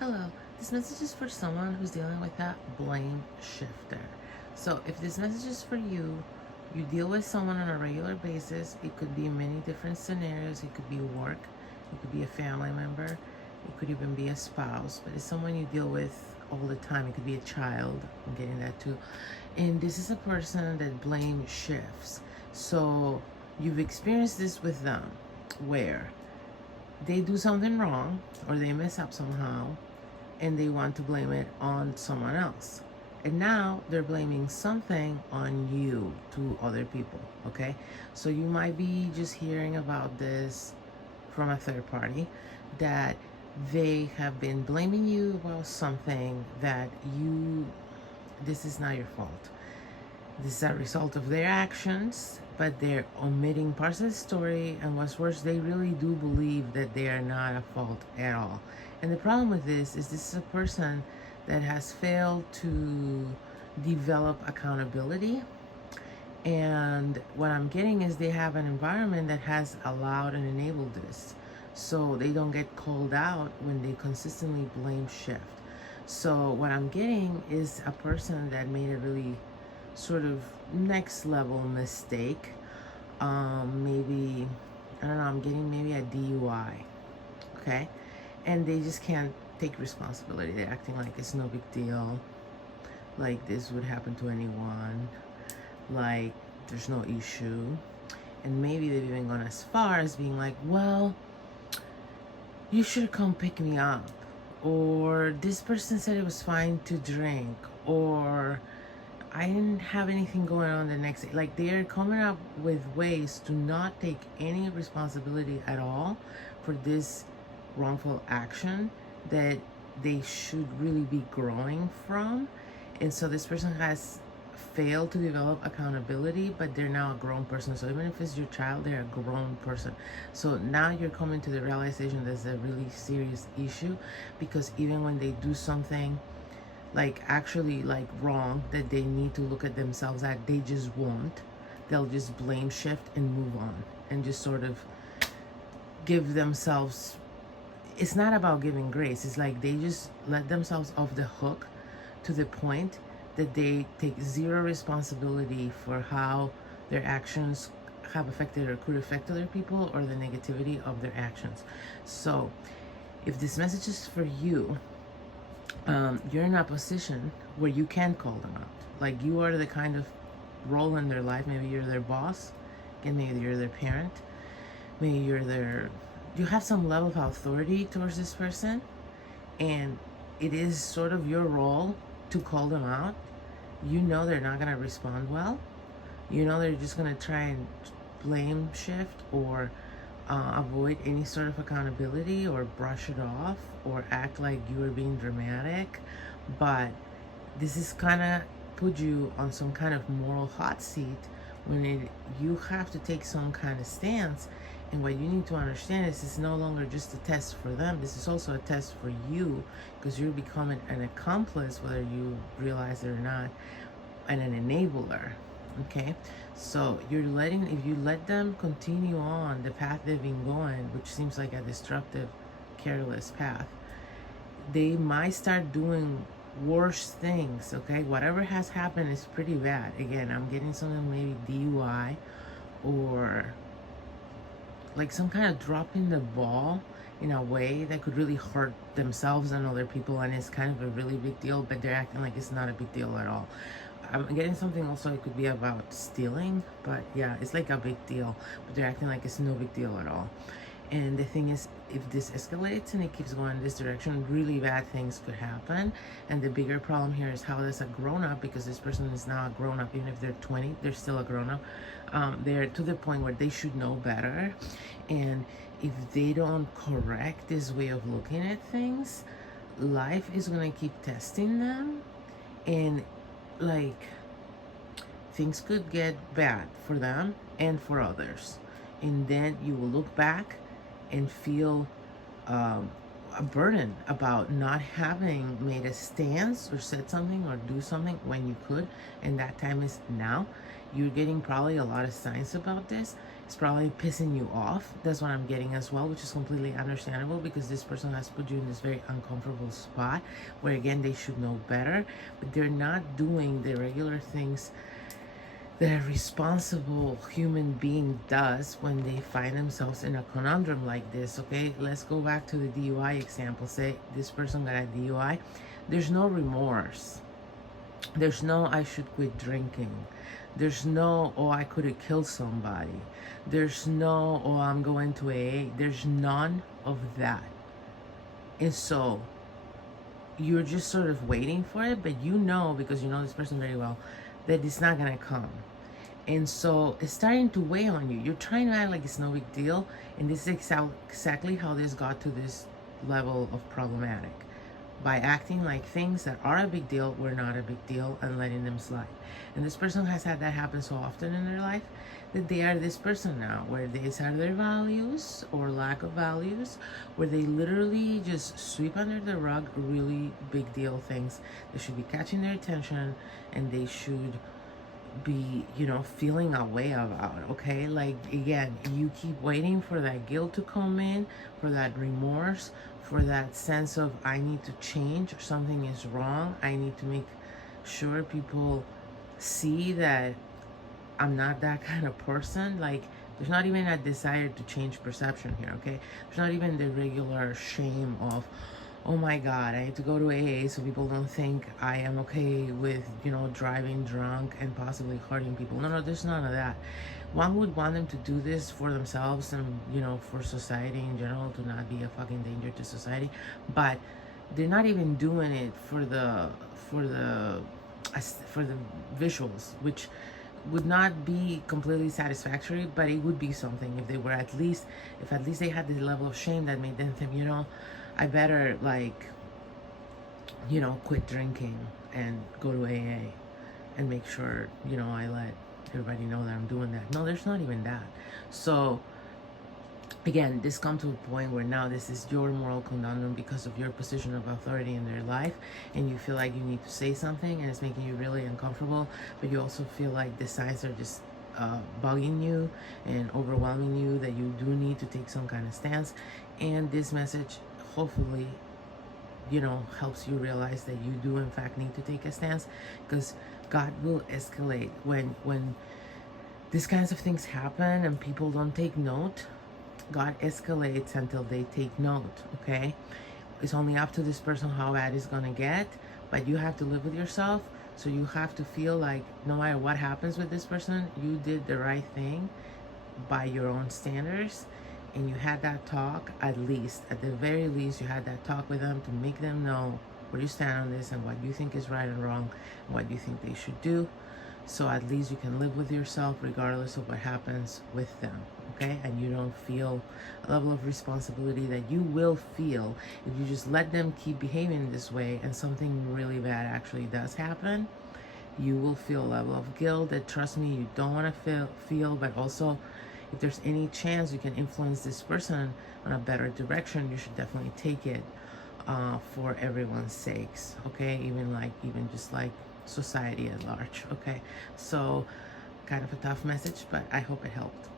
Hello, this message is for someone who's dealing with that blame shifter. So, if this message is for you, you deal with someone on a regular basis. It could be many different scenarios. It could be work, it could be a family member, it could even be a spouse, but it's someone you deal with all the time. It could be a child. I'm getting that too. And this is a person that blame shifts. So, you've experienced this with them where they do something wrong or they mess up somehow and they want to blame it on someone else. And now they're blaming something on you to other people, okay? So you might be just hearing about this from a third party that they have been blaming you about something that this is not your fault. This is a result of their actions, but they're omitting parts of the story, and what's worse, they really do believe that they are not at fault at all. And the problem with this is a person that has failed to develop accountability. And what I'm getting is they have an environment that has allowed and enabled this. So they don't get called out when they consistently blame shift. So what I'm getting is a person that made a really sort of next level mistake. Maybe, I don't know, I'm getting maybe a DUI. Okay? And they just can't take responsibility. They're acting like it's no big deal, like this would happen to anyone, like there's no issue. And maybe they've even gone as far as being like, well, you should come pick me up, or this person said it was fine to drink, or I didn't have anything going on the next day. Like, they're coming up with ways to not take any responsibility at all for this wrongful action that they should really be growing from. And so this person has failed to develop accountability, but they're now a grown person. So even if it's your child, they're a grown person. So now you're coming to the realization there's a really serious issue, because even when they do something like actually like wrong that they need to look at themselves at, they just won't. They'll just blame shift and move on and just sort of give themselves, it's not about giving grace. It's like they just let themselves off the hook to the point that they take zero responsibility for how their actions have affected or could affect other people, or the negativity of their actions. So if this message is for you, you're in a position where you can call them out. Like, you are the kind of role in their life. Maybe you're their boss. Again, maybe you're their parent. Maybe you have some level of authority towards this person, and it is sort of your role to call them out. You know they're not going to respond well. You know they're just going to try and blame shift, or avoid any sort of accountability, or brush it off, or act like you are being dramatic. But this is kind of put you on some kind of moral hot seat when you have to take some kind of stance. And what you need to understand is it's no longer just a test for them. This is also a test for you, because you're becoming an accomplice, whether you realize it or not, and an enabler. Okay, so if you let them continue on the path they've been going, which seems like a destructive, careless path, they might start doing worse things. Okay, whatever has happened is pretty bad. Again, I'm getting something maybe DUI, or like some kind of dropping the ball in a way that could really hurt themselves and other people, and it's kind of a really big deal, but they're acting like it's not a big deal at all. I'm getting something also, it could be about stealing, but yeah, it's like a big deal, but they're acting like it's no big deal at all. And the thing is, if this escalates and it keeps going in this direction, really bad things could happen. And the bigger problem here is how does a grown-up, because this person is now a grown-up, even if they're 20, they're still a grown-up. They're to the point where they should know better. And if they don't correct this way of looking at things, life is going to keep testing them. And like, things could get bad for them and for others. And then you will look back and feel a burden about not having made a stance or said something or do something when you could, and that time is now. You're getting probably a lot of signs about this, It's probably pissing you off. That's what I'm getting as well, which is completely understandable because this person has put you in this very uncomfortable spot where, again, they should know better, but they're not doing the regular things that a responsible human being does when they find themselves in a conundrum like this. Okay, let's go back to the DUI example. Say this person got a DUI. There's no remorse. There's no I should quit drinking. There's no, oh, I could have killed somebody. There's no, oh, I'm going to AA. There's none of that. And so you're just sort of waiting for it, but you know, because you know this person very well, that it's not going to come. And so it's starting to weigh on you. You're trying to act like it's no big deal. And this is exactly how this got to this level of problematic. By acting like things that are a big deal were not a big deal and letting them slide. And this person has had that happen so often in their life that they are this person now, where these are their values or lack of values, where they literally just sweep under the rug really big deal things that should be catching their attention, and they should be, you know, feeling a way about. Okay, like, again, you keep waiting for that guilt to come in, for that remorse, for that sense of I need to change, something is wrong, I need to make sure people see that I'm not that kind of person. Like, there's not even a desire to change perception here. Okay, there's not even the regular shame of, oh my God, I need to go to AA so people don't think I am okay with, you know, driving drunk and possibly hurting people. No, there's none of that. One would want them to do this for themselves and, you know, for society in general, to not be a fucking danger to society. But they're not even doing it for the visuals, which would not be completely satisfactory, but it would be something if they were at least they had this level of shame that made them think, you know, I better, like, you know, quit drinking and go to AA and make sure, you know, I let everybody know that I'm doing that. No, there's not even that. So again, this comes to a point where now this is your moral conundrum because of your position of authority in their life, and you feel like you need to say something and it's making you really uncomfortable, but you also feel like the signs are just bugging you and overwhelming you, that you do need to take some kind of stance. And this message hopefully, you know, helps you realize that you do in fact need to take a stance, because God will escalate when these kinds of things happen and people don't take note. God escalates until they take note. Okay, it's only up to this person how bad it's gonna get, but you have to live with yourself. So you have to feel like no matter what happens with this person, you did the right thing by your own standards, and you had that talk. At the very least, you had that talk with them to make them know where you stand on this and what you think is right and wrong and what you think they should do. So at least you can live with yourself regardless of what happens with them. Okay, and you don't feel a level of responsibility that you will feel if you just let them keep behaving this way and something really bad actually does happen. You will feel a level of guilt that, trust me, you don't want to feel. But also, if there's any chance you can influence this person on a better direction, you should definitely take it, for everyone's sakes. Okay, even just like society at large. Okay, so kind of a tough message, but I hope it helped.